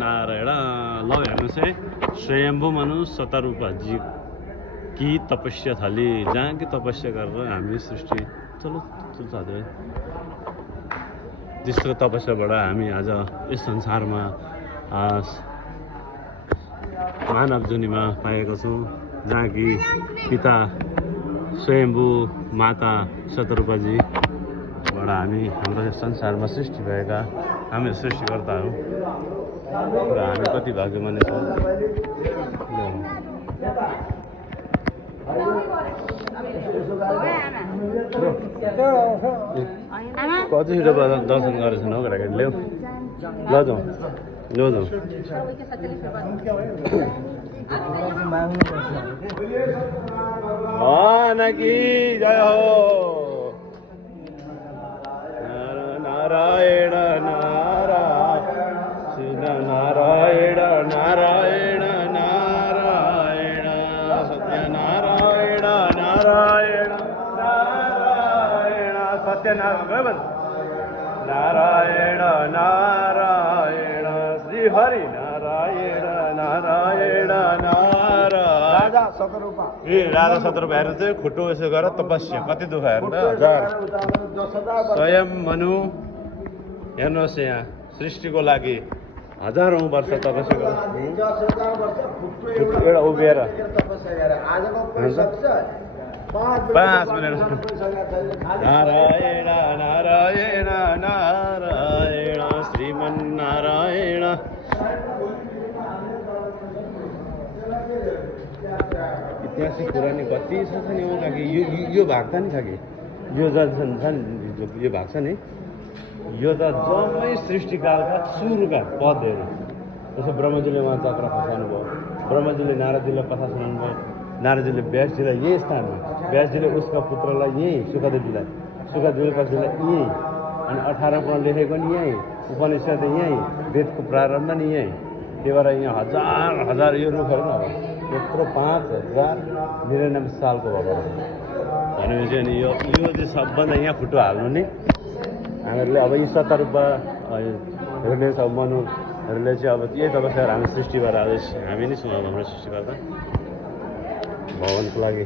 नारायण। ल हेर्नुहोस् है, स्वयम्भू मनु शतरूपजी की तपस्या थाली, जहाँ कि तपस्या गरेर हामी सृष्टि चलो साथी भाइ त्यस्तो तपस्याबाट हामी आज यस संसारमा मानव जुनीमा पाएको छौँ, जहाँ कि पिता स्वयम्भू माता शतरूपजीबाट हामी हाम्रो यस संसारमा सृष्टि भएका हामी सृष्टिकर्ता हौँ र हामी कति भाग्यमानी छौँ। कति छिटो दर्शन गरेछन् हौ केटाकेटीले। ल जाउँ ल जाउँ। की जय हो। नारायण नारायण नारायण नारायण नारायण सत्यनारायण नारायण नारायण सत्यनारायण नारायण नारायण श्री हरि नारायण नारायण नारायण। राजा शतरूपा हेर्नु चाहिँ खुट्टो यसो गर तपस्या कति दुःख हेर्नु स्वयं मनु हेर्नुहोस् यहाँ सृष्टिको लागि हजारौँ वर्ष तपस्या गर एउटा उभिएर 5 मिनट। नारायण नारायण नारायण श्रीमन्नारायण। ऐतिहासिक कुरा नि कति छ नि हो कि यो भाग त नि छ कि यो छ नि यो भाग छ नि यो त जम्मै सृष्टिकालका सुरुका पदहरू। जस्तो ब्रह्मजीले उहाँ चक्र खसाउनु भयो, ब्रह्मजीले नारदजीलाई कथा सुनाउनु भयो, नारदजीले व्यासजीलाई यही स्थानमा, व्यासजीले उसका पुत्रलाई यहीँ सुखदेवजीलाई यहीँ, अनि 18 पुराण लेखेको नि यहीँ, उपनिषद यहीँ, वेदको प्रारम्भ नि यहीँ। त्यही भएर यहाँ हजार यो रुखहरू न यत्रो 5099 सालको भएको भनेपछि अनि यो चाहिँ सबभन्दा यहाँ खुट्टो हाल्नु नि हामीहरूले अब यी शतरूपहरूले अब मनुहरूले चाहिँ अब यही तपस्या हामी सृष्टिबाट आउँदैछ। हामी नै छौँ अब हाम्रो सृष्टिकर्ता भगवानको लागि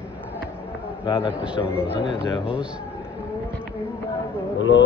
राधा कृष्ण हुनुहुन्छ नि। जय होस्। बोलो